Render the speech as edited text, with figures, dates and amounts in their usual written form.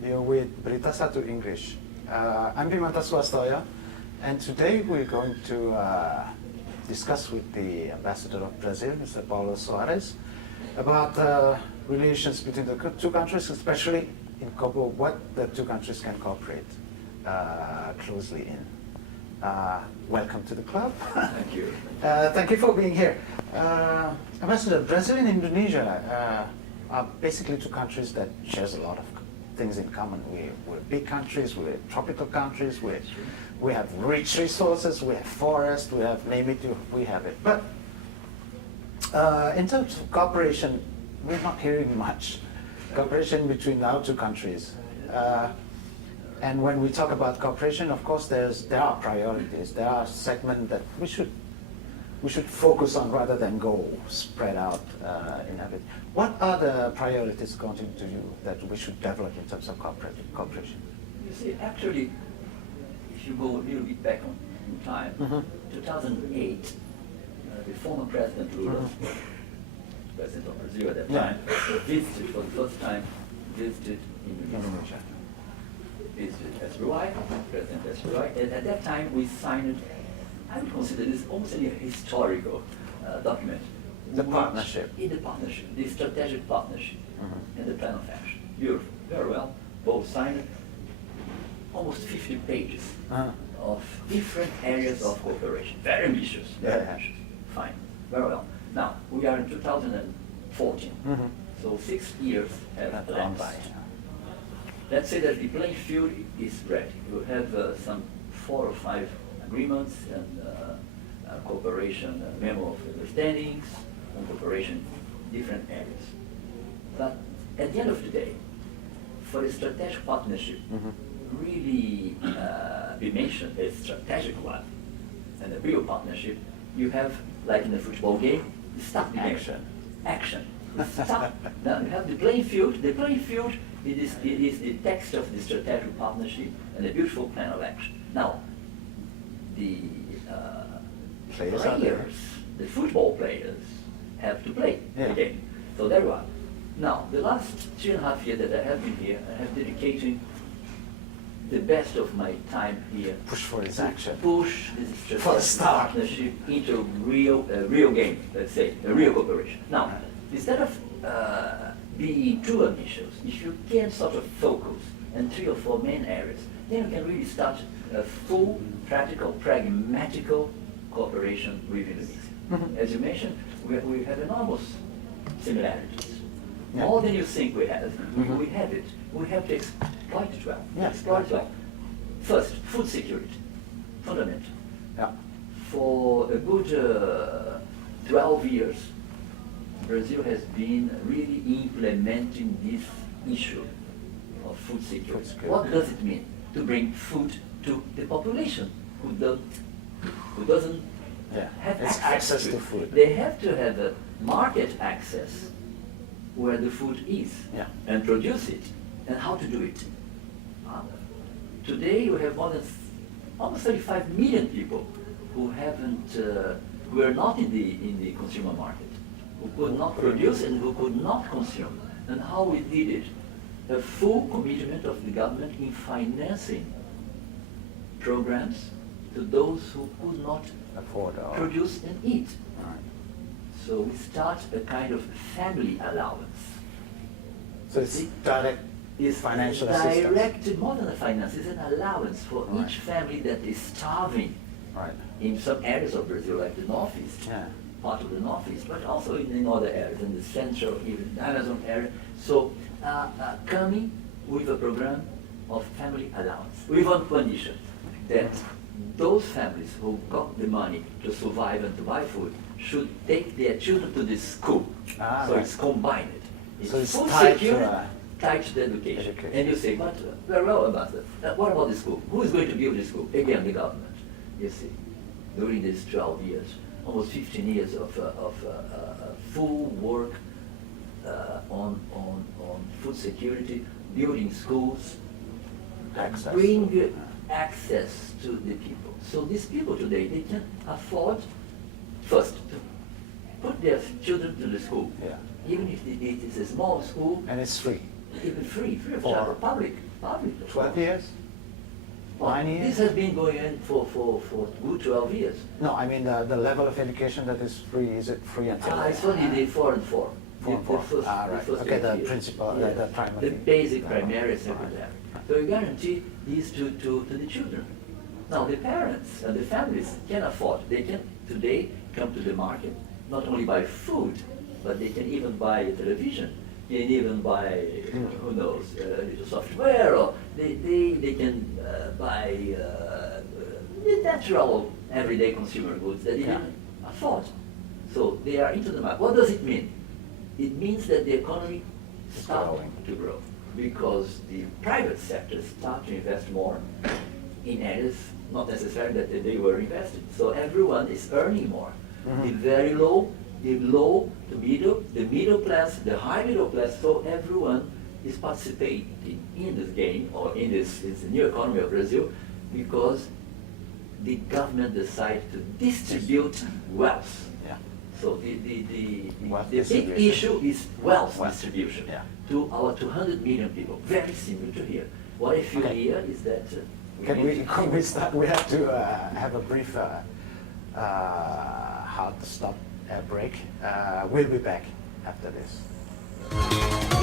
You're with Berita Satu English. I'm Bhimanto Suwastoyo, and today we're going to discuss with the Ambassador of Brazil, Mr. Paulo Soares, about relations between the two countries, especially in what the two countries can cooperate closely in. Welcome to the club. Thank you. Thank you for being here. Ambassador, Brazil and Indonesia are basically two countries that shares a lot of things in common. We're big countries, we're tropical countries, we have rich resources, we have forests, we have, name it, we have it. But in terms of cooperation, we're not hearing much. Cooperation between our two countries. And when we talk about cooperation, of course, there are priorities. There are segments that we should focus on rather than go spread out in a bit. What are the priorities according to you that we should develop in terms of cooperation? You see, actually, if you go a little bit back in time, 2008, the former President Lula, President of Brazil at that time, visited for the first time, visited Indonesia. Visited SBY, President SBY, and at that time we signed, I would consider this almost a historical document. The partnership. In the partnership, the strategic partnership, and the plan of action. Beautiful, very well. Both signed, almost 50 pages of different areas of cooperation. Very ambitious, very ambitious. Fine, very well. Now, we are in 2014, so 6 years have gone by. Let's say that the playing field is ready. We have some 4 or 5 agreements and cooperation memo of understandings on cooperation in different areas. But at the end of the day, for a strategic partnership, really be mentioned a strategic one and a real partnership, you have, like in a football game, the start the action. Action. Now you have the playing field. The playing field it is the text of the strategic partnership and a beautiful plan of action. Now, the players, the football players, have to play the game. So there you are. Now, the last 2.5 years that I have been here, I have dedicated the best of my time here. Push for its action. Push this strategic partnership into a real game, let's say, a real cooperation. Now, instead of being too ambitious, if you can sort of focus on 3 or 4 main areas, then you can really start a full, practical, pragmatical cooperation with Indonesia. As you mentioned, we have enormous similarities. More than you think we have. We have it. We have to exploit it well. Exploit it well. First, food security, fundamental. For a good 12 years, Brazil has been really implementing this issue of food security. What does it mean? To bring food to the population who doesn't have access to food. They have to have a market access where the food is and produce it and how to do it. Today we have more than almost 35 million people who are not in the consumer market, who could not produce and who could not consume. And how we did it? A full commitment of the government in financing programs to those who could not afford produce and eat. So we start a kind of family allowance. So it's direct financial assistance? Directed, more than a finance, it's an allowance for each family that is starving in some areas of Brazil, like the Northeast, part of the Northeast, but also in other areas, in the central, even the Amazon area. So coming with a program of family allowance, with one condition, that those families who got the money to survive and to buy food should take their children to the school. So it's combined. It's food security, tied to the education. And you say, but very well, Ambassador, what about the school? Who is going to build the school? Again, the government. You see, during these 12 years, almost 15 years of full work on food security, building schools, bring access to the people. So these people today, they can afford, first, to put their children to the school. Even if it is a small school. And it's free. Even free of For charge, public. 12 years? Well, 9 years? this has been going on for good 12 years. No, I mean the level of education that is free, is it free until? It's only the 4 and 4. 4 and 4. Right. Okay, the principal, the primary. The basic, primary, and secondary. So you guarantee these to the children. Now the parents and the families can afford. They can today come to the market, not only buy food, but they can even buy a television. They can even buy, who knows, a little software, or they can buy the natural everyday consumer goods that they can afford. So they are into the market. What does it mean? It means that the economy starts to grow because the private sector start to invest more in areas not necessarily that they were investing. So everyone is earning more. The very low, the low, the middle class, the high middle class, so everyone is participating in this game or in this new economy of Brazil because the government decided to distribute wealth. Yeah. So the Wealth big distribution. issue is wealth distribution Yeah. to our 200 million people. Very similar to here. What I feel here is that Can we start? We have to have a brief how to stop break. We'll be back after this.